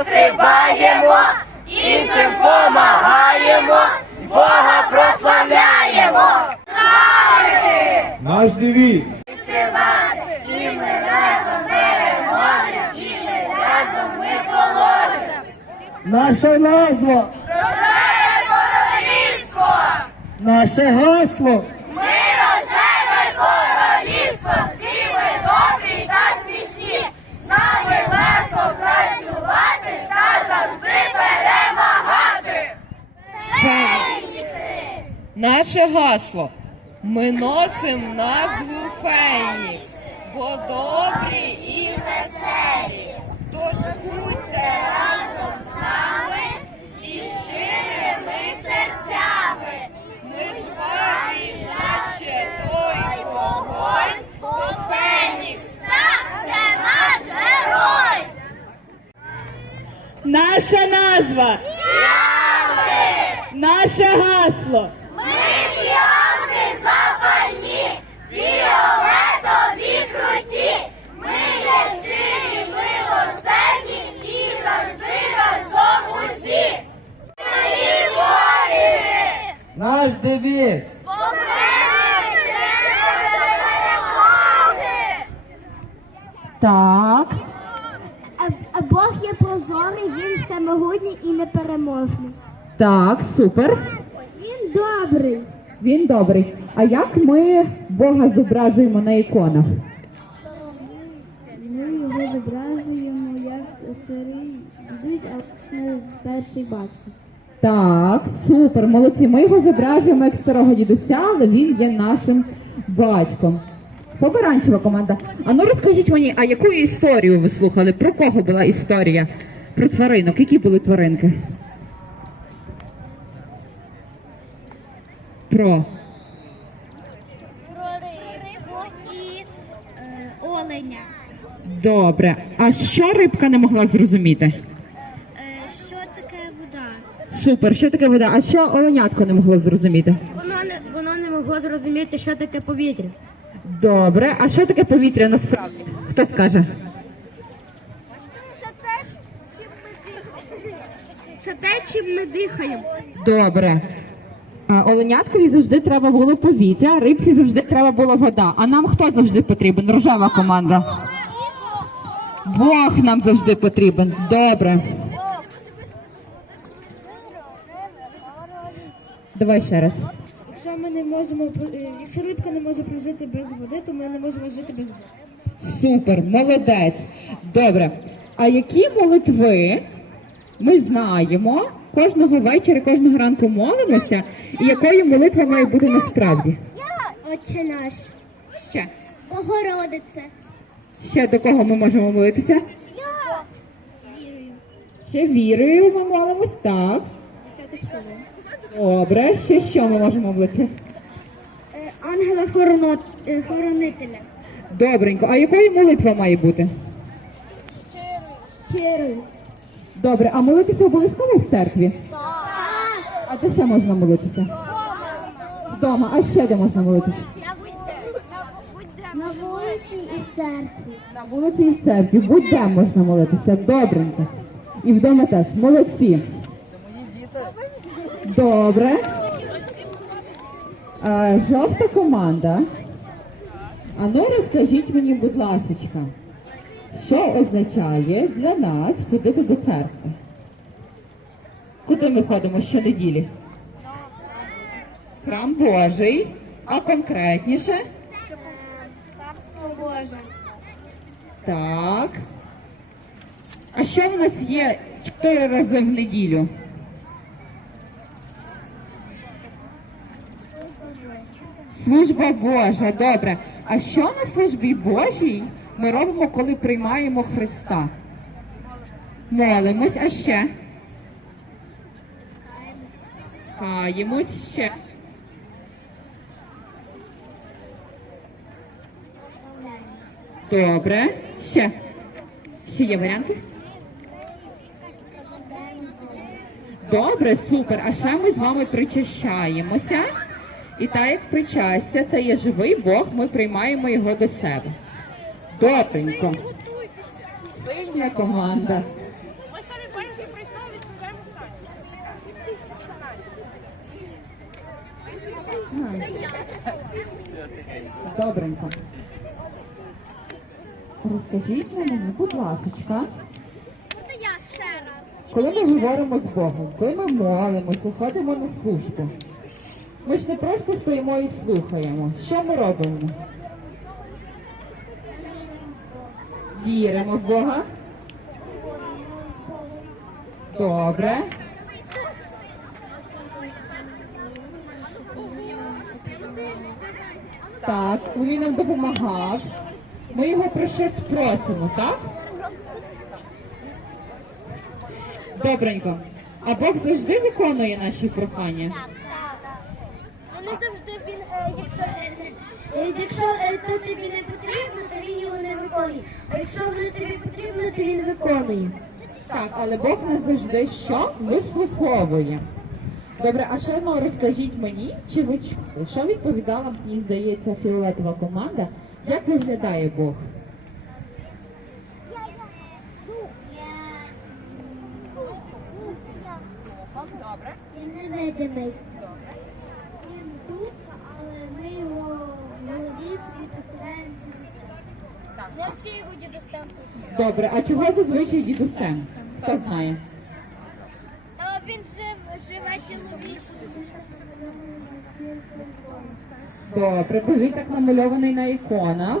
стрибаємо, іншим помагаємо, Бога прославляємо. Наш девіз. Стрибати, і ми разом переможемо, і разом ми положимо. Наша назва, Рожеве королівство, наше гасло. ми рожеве королівство, всі ми добрі та смішні. З нами легко працювати та завжди перемагати. Фенікси! Наше гасло. Ми носимо назву Фенікс, бо добрі і веселі. Тож будьте разом з нами зі щирими серцями. Ми ж вами, наче той вогонь, бо Фенікс Так, це наш герой! Наша назва, наше гасло. Ми фіалки запальні, фіолетові круті. Ми є щирі, милосердні і завжди разом усі. Мої воїни! Наш девіз. Так. Бог є прозорий, він всемогутній і непереможний. Так, супер. Він добрий. Він добрий. А як ми Бога зображуємо на іконах? Ми його зображуємо як старий дідусь, а перший батько. Так, супер, молодці. Ми його зображуємо як старого дідуся, але він є нашим батьком. Побаранчева команда. А ну розкажіть мені, а яку історію ви слухали? Про кого була історія? Про тваринок. Які були тваринки? Про. Про рибу і оленя. Добре. А що рибка не могла зрозуміти? Е, що таке вода? Супер, що таке вода? А що оленятко не могло зрозуміти? Воно не воно не могло зрозуміти, що таке повітря. Добре, а що таке повітря насправді? Хто скаже? Це те, чим ми Це те, чим ми дихаємо. Добре. А, Оленяткові завжди треба було повітря, рибці завжди треба була вода. А нам хто завжди потрібен? Рожева команда. Бог нам завжди потрібен. Добре. Давай ще раз. Якщо ми не можемо е, якщо рибка не може прожити без води, то ми не можемо жити без води. Супер, молодець. Добре. А які молитви ми знаємо кожного вечора, кожного ранку молимося, і якою молитва має бути насправді? Отче наш, Ще. Богородице. Ще до кого ми можемо молитися? Я. Вірую. Ще вірою ми молимось, так. Добре, ще що ми можемо молитися? Е, Ангела е, хоронителя. Добренько. А якою молитва має бути? Щирий. Добре, а молитися обов'язково в церкві? А де ще можна молитися? Вдома, а ще де можна молитися? На вулиці і в церкві. На вулиці і в церкві. Будь-де можна молитися. Добренько. І вдома теж. Молодці. Добре. А, жовта команда. А ну розкажіть мені, будь ласочка, що означає для нас ходити до церкви? Куди ми ходимо щонеділі? Храм Божий, а конкретніше? Царство Боже. Так. А що в нас є чотири рази в неділю? Служба Божа, добре. А що на службі Божій ми робимо, коли приймаємо Христа? Молимось, а ще? Каємось ще. Добре. Ще. Ще є варіанти? Добре, супер. А ще ми з вами причащаємося. І так як причастя, це є живий Бог, ми приймаємо його до себе. Добренько. Сильна команда. Ми самі перші прийшли, відповідаємо станцію. Добренько. Розкажіть мені, будь ласочка. Коли ми говоримо з Богом, коли ми молимося, ходимо на службу ми ж не просто стоїмо і слухаємо. Що ми робимо? Віримо в Бога. Добре. Так, він нам допомагав. Ми його про щось просимо, так? Добренько. А Бог завжди виконує наші прохання. Ну, не завжди він, е, якщо, е, е, е, то тобі не потрібно, то він його не виконує. А якщо воно тобі потрібно, то він виконує. Так, але Бог не завжди що вислуховує. Добре, а ще ну, розкажіть мені, чи ви чули, що відповідала, мені здається, фіолетова команда, як виглядає Бог? Він невидимий. Він тут, але ми його в голові собі. Не всі його дідустам. Добре, а чого зазвичай дідусем? Хто знає? Та він жив, живе чоловічно. Добре, бо він так намальований на іконах.